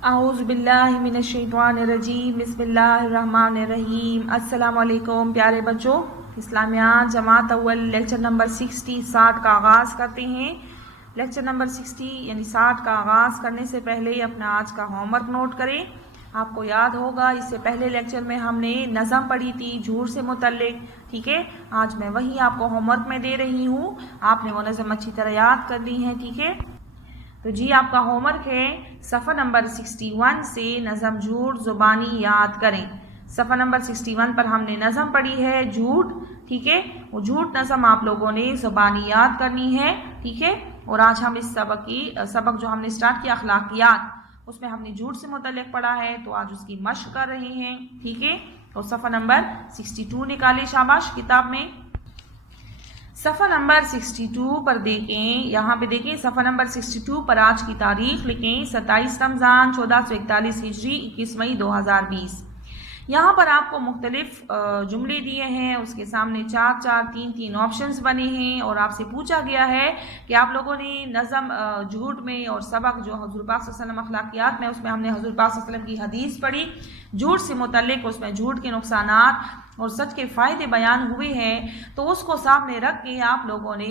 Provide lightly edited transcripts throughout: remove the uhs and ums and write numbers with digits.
आऊज़ु बिल्लाहि मिनश्शैतानिर्रजीम बिस्मिल्लाहिर्रहमानिर्रहीम। अस्सलाम वालेकुम प्यारे बच्चों, इस्लामियात जमात अव्वल लेक्चर नंबर 60 का आगाज़ करते हैं। लेक्चर नंबर 60 यानी 60 का आगाज़ करने से पहले अपना आज का होमवर्क नोट करें। आपको याद होगा इससे पहले लेक्चर में हमने नज़म पढ़ी थी झूठ से मुतल्लिक। ठीक है, आज मैं वही आपको होमवर्क में दे रही हूँ, आपने वो नज़म अच्छी तरह याद कर ली है। ठीक है, तो जी आपका होमवर्क है सफ़ा नंबर 61 से नज़म झूठ ज़ुबानी याद करें। सफ़ा नंबर 61 पर हमने नज़म पढ़ी है झूठ। ठीक है, वो झूठ नज़म आप लोगों ने ज़ुबानी याद करनी है। ठीक है, और आज हम इस सबक जो हमने स्टार्ट किया अखलाकियात, उसमें हमने झूठ से मुतल्लिक पढ़ा है, तो आज उसकी मश्क कर रहे हैं। ठीक है, तो सफ़ा नंबर 62 निकाले शाबाश किताब में। सफ़ा नंबर 62 पर देखें, यहाँ पे देखें सफ़ा नंबर 62 पर आज की तारीख लिखें 27 रमज़ान 1441 हिजरी 21 मई 2020। यहाँ पर आपको मुख्तलिफ जुमले दिए हैं, उसके सामने 4 3 ऑप्शंस बने हैं और आपसे पूछा गया है कि आप लोगों ने नज़म झूठ में और सबक जो हुज़ूर पाक सल्लल्लाहु अलैहि वसल्लम अखलाकियात में, उसमें हमने हुज़ूर पाक सल्लल्लाहु अलैहि वसल्लम की हदीस पढ़ी झूठ से मुतल्लिक, उसमें झूठ के नुकसानात और सच के फ़ायदे बयान हुए हैं। तो उसको सामने रख के आप लोगों ने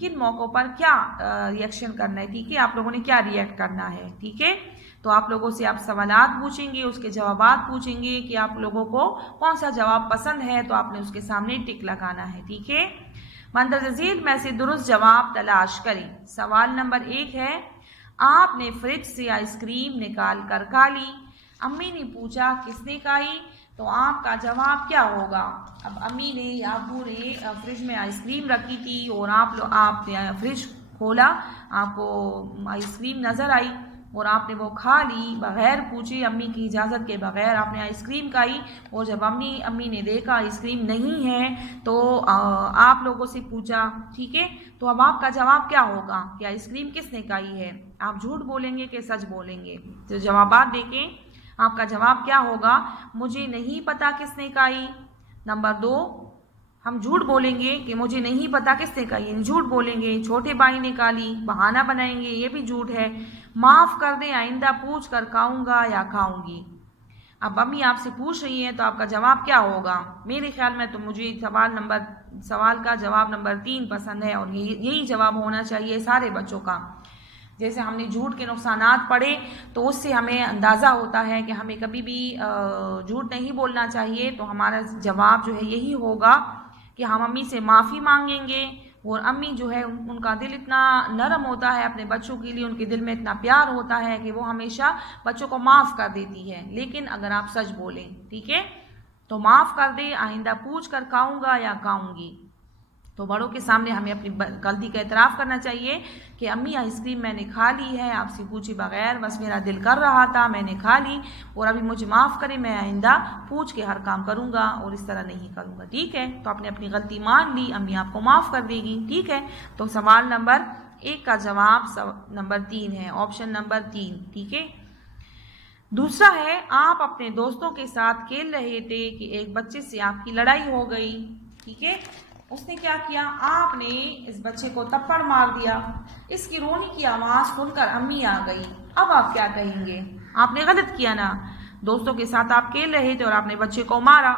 किन मौक़ों पर क्या रिएक्शन करना है। ठीक है, आप लोगों ने क्या रिएक्ट करना है। ठीक है, तो आप लोगों से आप सवालात पूछेंगे, उसके जवाबात पूछेंगे कि आप लोगों को कौन सा जवाब पसंद है, तो आपने उसके सामने टिक लगाना है। ठीक है, मंदरजा झील में से दुरुस्त जवाब तलाश करें। सवाल नंबर 1 है, आपने फ्रिज से आइसक्रीम निकाल कर खा ली। अम्मी ने पूछा किसने खाई, तो आपका जवाब क्या होगा। अब अम्मी ने या अब्बू ने फ्रिज में आइसक्रीम रखी थी और आपने फ्रिज खोला, आपको आइसक्रीम नज़र आई और आपने वो खा ली बग़ैर पूछे, अम्मी की इजाज़त के बग़ैर आपने आइसक्रीम खाई। और जब अम्मी ने देखा आइसक्रीम नहीं है तो आप लोगों से पूछा। ठीक है, तो अब आपका जवाब क्या होगा कि आइसक्रीम किसने खाई है। आप झूठ बोलेंगे कि सच बोलेंगे। तो जवाबात देखें, आपका जवाब क्या होगा। मुझे नहीं पता किसने खाई। नंबर 2, हम झूठ बोलेंगे कि मुझे नहीं पता किसने खाई, झूठ बोलेंगे। छोटे भाई ने खा ली, बहाना बनाएंगे, ये भी झूठ है। माफ़ कर दे, आइंदा पूछ कर खाऊंगा या खाऊंगी। अब अम्मी आपसे पूछ रही है तो आपका जवाब क्या होगा। मेरे ख्याल में तो मुझे सवाल का जवाब नंबर 3 पसंद है और यही जवाब होना चाहिए सारे बच्चों का। जैसे हमने झूठ के नुकसानात पढ़े तो उससे हमें अंदाज़ा होता है कि हमें कभी भी झूठ नहीं बोलना चाहिए। तो हमारा जवाब जो है यही होगा कि हम अम्मी से माफ़ी मांगेंगे। और अम्मी जो है उनका दिल इतना नरम होता है अपने बच्चों के लिए, उनके दिल में इतना प्यार होता है कि वो हमेशा बच्चों को माफ़ कर देती है। लेकिन अगर आप सच बोलें, ठीक है, तो माफ़ कर दे, आइंदा पूछ कर खाऊंगा या खाऊंगी। तो बड़ों के सामने हमें अपनी गलती का एतराफ़ करना चाहिए कि अम्मी आइसक्रीम मैंने खा ली है आपसे पूछे बगैर, बस मेरा दिल कर रहा था, मैंने खा ली और अभी मुझे माफ़ करें, मैं आइंदा पूछ के हर काम करूँगा और इस तरह नहीं करूँगा। ठीक है, तो आपने अपनी गलती मान ली, अम्मी आपको माफ़ कर देगी। ठीक है, तो सवाल नंबर 1 का जवाब नंबर 3 है, ऑप्शन नंबर 3। ठीक है, दूसरा है, आप अपने दोस्तों के साथ खेल रहे थे कि एक बच्चे से आपकी लड़ाई हो गई। ठीक है, उसने क्या किया, आपने इस बच्चे को थप्पड़ मार दिया। इसकी रोने की आवाज़ सुनकर अम्मी आ गई। अब आप क्या कहेंगे। आपने गलत किया ना, दोस्तों के साथ आप खेल रहे थे और आपने बच्चे को मारा।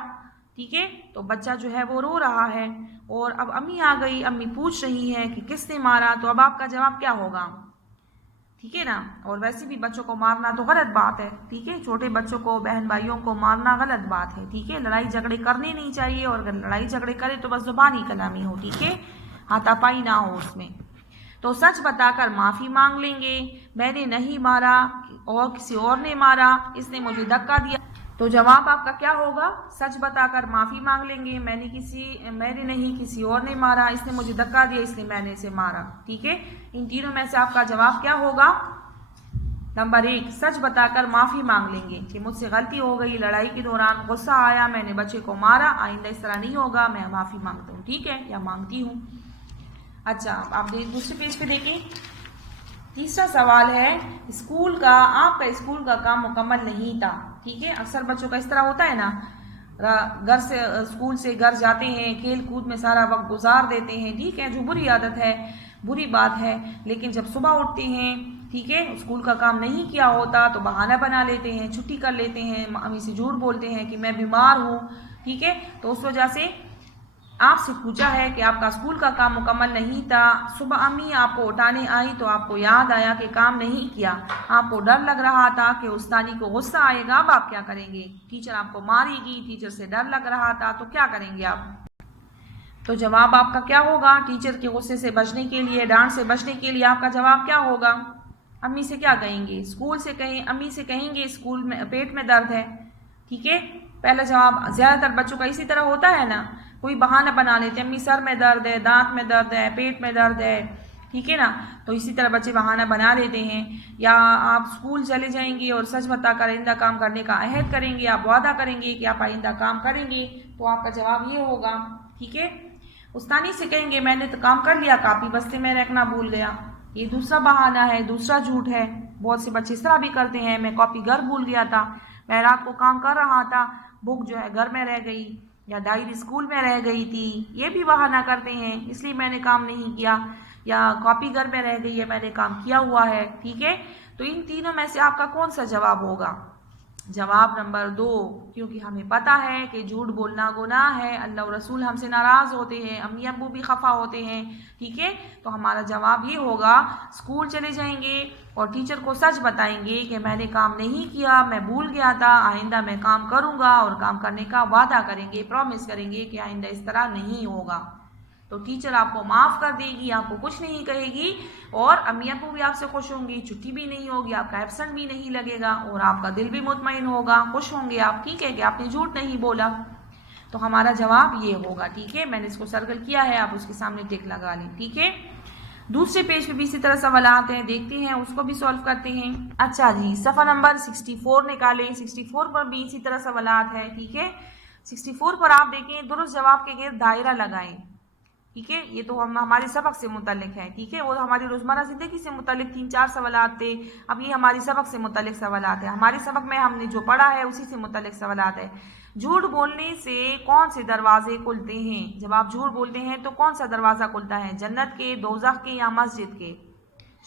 ठीक है, तो बच्चा जो है वो रो रहा है और अब अम्मी आ गई, अम्मी पूछ रही है कि किसने मारा, तो अब आपका जवाब क्या होगा। ठीक है ना, और वैसे भी बच्चों को मारना तो गलत बात है। ठीक है, छोटे बच्चों को, बहन भाइयों को मारना गलत बात है। ठीक है, लड़ाई झगड़े करने नहीं चाहिए और अगर लड़ाई झगड़े करे तो बस ज़ुबानी कलामी हो। ठीक है, हाथापाई ना हो उसमें। तो सच बताकर माफ़ी मांग लेंगे, मैंने नहीं मारा और किसी और ने मारा, इसने मुझे धक्का दिया। तो जवाब आपका क्या होगा, सच बताकर माफ़ी मांग लेंगे, मैंने नहीं किसी और ने मारा, इसने मुझे धक्का दिया, इसलिए मैंने इसे मारा। ठीक है, इन तीनों में से आपका जवाब क्या होगा। नंबर 1, सच बताकर माफ़ी मांग लेंगे कि मुझसे गलती हो गई, लड़ाई के दौरान गुस्सा आया, मैंने बच्चे को मारा, आइंदा इस तरह नहीं होगा, मैं माफ़ी मांगता हूँ। ठीक है, या मांगती हूँ। अच्छा, आप दूसरे पेज पे देखें। तीसरा सवाल है, आपका स्कूल का काम मुकम्मल नहीं था। ठीक है, अक्सर बच्चों का इस तरह होता है ना, स्कूल से घर जाते हैं, खेल कूद में सारा वक्त गुजार देते हैं। ठीक है, जो बुरी आदत है, बुरी बात है। लेकिन जब सुबह उठते हैं ठीक है, स्कूल का काम नहीं किया होता तो बहाना बना लेते हैं, छुट्टी कर लेते हैं, अम्मी से झूठ बोलते हैं कि मैं बीमार हूँ। ठीक है, तो उस वजह से आपसे पूछा है कि आपका स्कूल का काम मुकम्मल नहीं था। सुबह अम्मी आपको उठाने आई तो आपको याद आया कि काम नहीं किया, आपको डर लग रहा था कि उस्तादी को गुस्सा आएगा, अब आप क्या करेंगे? टीचर आपको मारेगी, टीचर से डर लग रहा था, तो क्या करेंगे आप? तो जवाब आपका क्या होगा? टीचर के गुस्से से बचने के लिए, डांट से बचने के लिए आपका जवाब क्या होगा? अम्मी से क्या कहेंगे? स्कूल से कहें, अम्मी से कहेंगे स्कूल में पेट में दर्द है। ठीक है, पहला जवाब। ज़्यादातर बच्चों का इसी तरह होता है ना, कोई बहाना बना लेते हैं, अम्मी सर में दर्द है, दांत में दर्द है, पेट में दर्द है। ठीक है ना, तो इसी तरह बच्चे बहाना बना लेते हैं। या आप स्कूल चले जाएंगे और सच बताकर आइंदा काम करने का अहद करेंगे, आप वादा करेंगे कि आप आइंदा काम करेंगे, तो आपका जवाब ये होगा। ठीक है, उस्तानी से कहेंगे मैंने तो काम कर लिया, कापी बस्ते में रखना भूल गया, ये दूसरा बहाना है, दूसरा झूठ है। बहुत से बच्चे इस तरह भी करते हैं, मैं कॉपी घर भूल गया था, मैं रात को काम कर रहा था, बुक जो है घर में रह गई, या डायरी स्कूल में रह गई थी, ये भी बहाना करते हैं, इसलिए मैंने काम नहीं किया, या कॉपी घर में रह गई है, मैंने काम किया हुआ है। ठीक है, तो इन तीनों में से आपका कौन सा जवाब होगा? जवाब नंबर 2, क्योंकि हमें पता है कि झूठ बोलना गुनाह है, अल्लाह और रसूल हमसे नाराज़ होते हैं, अम्मी अब्बू भी खफा होते हैं। ठीक है, तो हमारा जवाब ये होगा, स्कूल चले जाएंगे और टीचर को सच बताएंगे कि मैंने काम नहीं किया, मैं भूल गया था, आइंदा मैं काम करूँगा, और काम करने का वादा करेंगे, प्रॉमिस करेंगे कि आइंदा इस तरह नहीं होगा। तो टीचर आपको माफ़ कर देगी, आपको कुछ नहीं कहेगी, और अम्मी अब्बू भी आपसे खुश होंगी, छुट्टी भी नहीं होगी, आपका एब्सेंट भी नहीं लगेगा, और आपका दिल भी मुतमईन होगा, खुश होंगे आप। ठीक है, कि आपने झूठ नहीं बोला। तो हमारा जवाब ये होगा। ठीक है, मैंने इसको सर्कल किया है, आप उसके सामने टिक लगा लें। ठीक है, दूसरे पेज पे भी इसी तरह सवाल आते हैं, देखते हैं, उसको भी सॉल्व करते हैं। अच्छा जी, सफ़ा नंबर 64 निकालें। 64 पर भी इसी तरह सवाल है। ठीक है, 64 पर आप देखें, दुरुस्त जवाब के गिर्द दायरा लगाएं। ठीक है, ये तो हमारे सबक से मुतल्लिक है। ठीक है, और हमारी रोज़मर्रा ज़िंदगी से मुतल्लिक 3-4 सवालात थे, अब ये हमारी सबक से मुतल्लिक सवालात है। हमारे सबक में हमने जो पढ़ा है उसी से मुतल्लिक सवालात है। झूठ बोलने से कौन से दरवाजे खुलते हैं? जब आप झूठ बोलते हैं तो कौन सा दरवाज़ा खुलता है? जन्नत के, दोज़ख के, या मस्जिद के?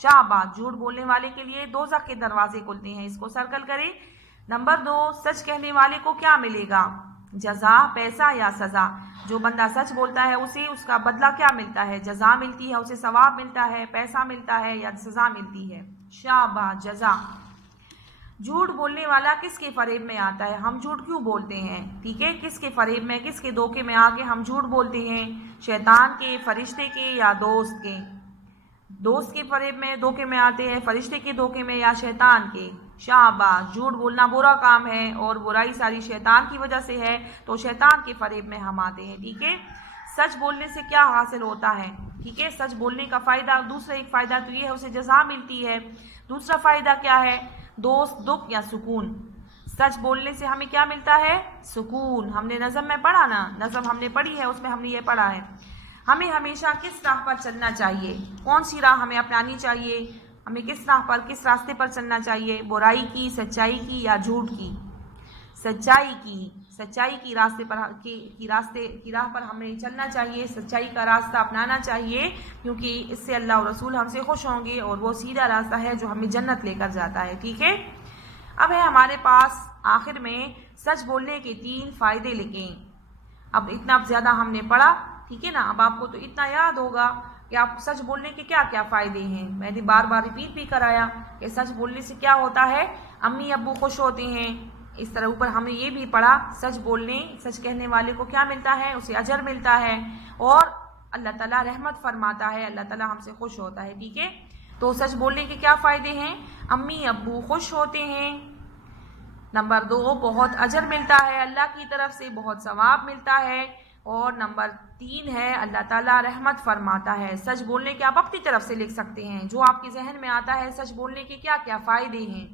शाबाश, झूठ बोलने वाले के लिए दोज़ख के दरवाजे खुलते हैं, इसको सर्कल करें। नंबर 2, सच कहने वाले को क्या मिलेगा? जज़ा, पैसा या सज़ा? जो बंदा सच बोलता है उसे उसका बदला क्या मिलता है? जज़ा मिलती है, उसे सवाब मिलता है, पैसा मिलता है, या सज़ा मिलती है? शाबाश, जज़ा। झूठ बोलने वाला किसके फरेब में आता है? हम झूठ क्यों बोलते हैं? ठीक है, किसके फरेब में, किसके धोखे में आके हम झूठ बोलते हैं? शैतान के, फरिश्ते के, या दोस्त के? दोस्त के फरेब में, धोखे में आते हैं, फरिश्ते के धोखे में, या शैतान के? शाबाश, झूठ बोलना बुरा काम है और बुराई सारी शैतान की वजह से है, तो शैतान के फरेब में हम आते हैं। ठीक है, सच बोलने से क्या हासिल होता है? ठीक है, सच बोलने का फ़ायदा, दूसरा एक फ़ायदा तो ये है उसे जज़ा मिलती है। दूसरा फ़ायदा क्या है? दोस्त, दुख या सुकून? सच बोलने से हमें क्या मिलता है? सुकून। हमने नज़म में पढ़ा ना, नज़म हमने पढ़ी है, उसमें हमने ये पढ़ा है हमें हमेशा किस राह पर चलना चाहिए, कौन सी राह हमें अपनानी चाहिए, हमें किस राह पर, किस रास्ते पर चलना चाहिए? बुराई की, सच्चाई की, या झूठ की? सच्चाई की। सच्चाई की रास्ते पर की राह पर हमें चलना चाहिए, सच्चाई का रास्ता अपनाना चाहिए, क्योंकि इससे अल्लाह और रसूल हमसे खुश होंगे और वो सीधा रास्ता है जो हमें जन्नत लेकर जाता है। ठीक है, अब है हमारे पास आखिर में सच बोलने के 3 फ़ायदे लिखें। अब इतना ज़्यादा हमने पढ़ा, ठीक है ना, अब आपको तो इतना याद होगा कि आप सच बोलने के क्या क्या फ़ायदे हैं। मैंने बार बार रिपीट भी कराया कि सच बोलने से क्या होता है, अम्मी अब्बू खुश होते हैं। इस तरह ऊपर हमने ये भी पढ़ा, सच बोलने, सच कहने वाले को क्या मिलता है? उसे अजर मिलता है, और अल्लाह ताला रहमत फरमाता है, अल्लाह ताला हमसे खुश होता है। ठीक है, तो सच बोलने के क्या फ़ायदे हैं? अम्मी अब्बू खुश होते हैं। नंबर 2, बहुत अजर मिलता है, अल्लाह की तरफ से बहुत सवाब मिलता है। और नंबर 3 है, अल्लाह ताला रहमत फरमाता है। सच बोलने के आप अपनी तरफ से लिख सकते हैं, जो आपके जहन में आता है, सच बोलने के क्या क्या फ़ायदे हैं।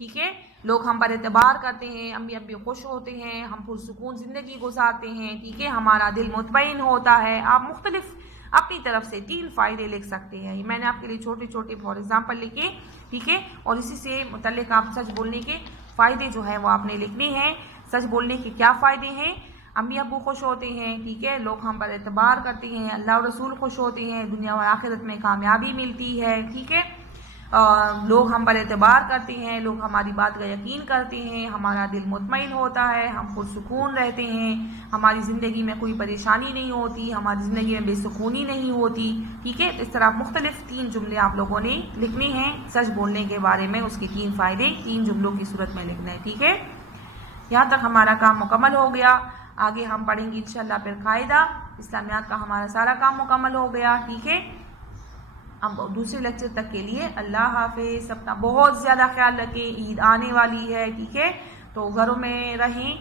ठीक है, लोग हम पर एतबार करते हैं, अम्मी अब्बी खुश होते हैं, हम पुरसुकून ज़िंदगी गुजारते हैं। ठीक है, हमारा दिल मुतमईन होता है। आप मुख्तलिफ अपनी तरफ से 3 फ़ायदे लिख सकते हैं। मैंने आपके लिए छोटे छोटे फॉर एग्जाम्पल लिखे। ठीक है, और इसी से मुतल्लिक आप सच बोलने के फ़ायदे जो है वो आपने लिखने हैं। सच बोलने के क्या फ़ायदे हैं? अम्मी अब्बू खुश होते हैं। ठीक है, लोग हम पर एतबार करते हैं, अल्लाह और रसूल खुश होते हैं, दुनिया और आखिरत में कामयाबी मिलती है। ठीक है, लोग हम पर एतबार करते हैं, लोग हमारी बात का यकीन करते हैं, हमारा दिल मुतमईन होता है, हम पुरसुकून रहते हैं, हमारी ज़िंदगी में कोई परेशानी नहीं होती, हमारी ज़िंदगी में बेसुकूनी नहीं होती। ठीक है, इस तरह मुख्तलिफ 3 जुमले आप लोगों ने लिखने हैं सच बोलने के बारे में, उसके 3 फ़ायदे 3 जुमलों की सूरत में लिखना है। ठीक है, यहाँ तक हमारा काम मुकम्मल हो गया। आगे हम पढ़ेंगे इंशाल्लाह फिर कायदा। इस्लामियात का हमारा सारा काम मुकम्मल हो गया। ठीक है, अब दूसरे लेक्चर तक के लिए अल्लाह हाफिज़। अपना बहुत ज़्यादा ख्याल रखें, ईद आने वाली है। ठीक है, तो घरों में रहें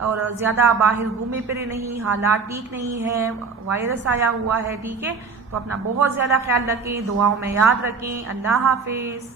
और ज़्यादा बाहर घूमे फिरे नहीं, हालात ठीक नहीं है, वायरस आया हुआ है। ठीक है, तो अपना बहुत ज़्यादा ख्याल रखें, दुआओं में याद रखें। अल्लाह हाफिज़।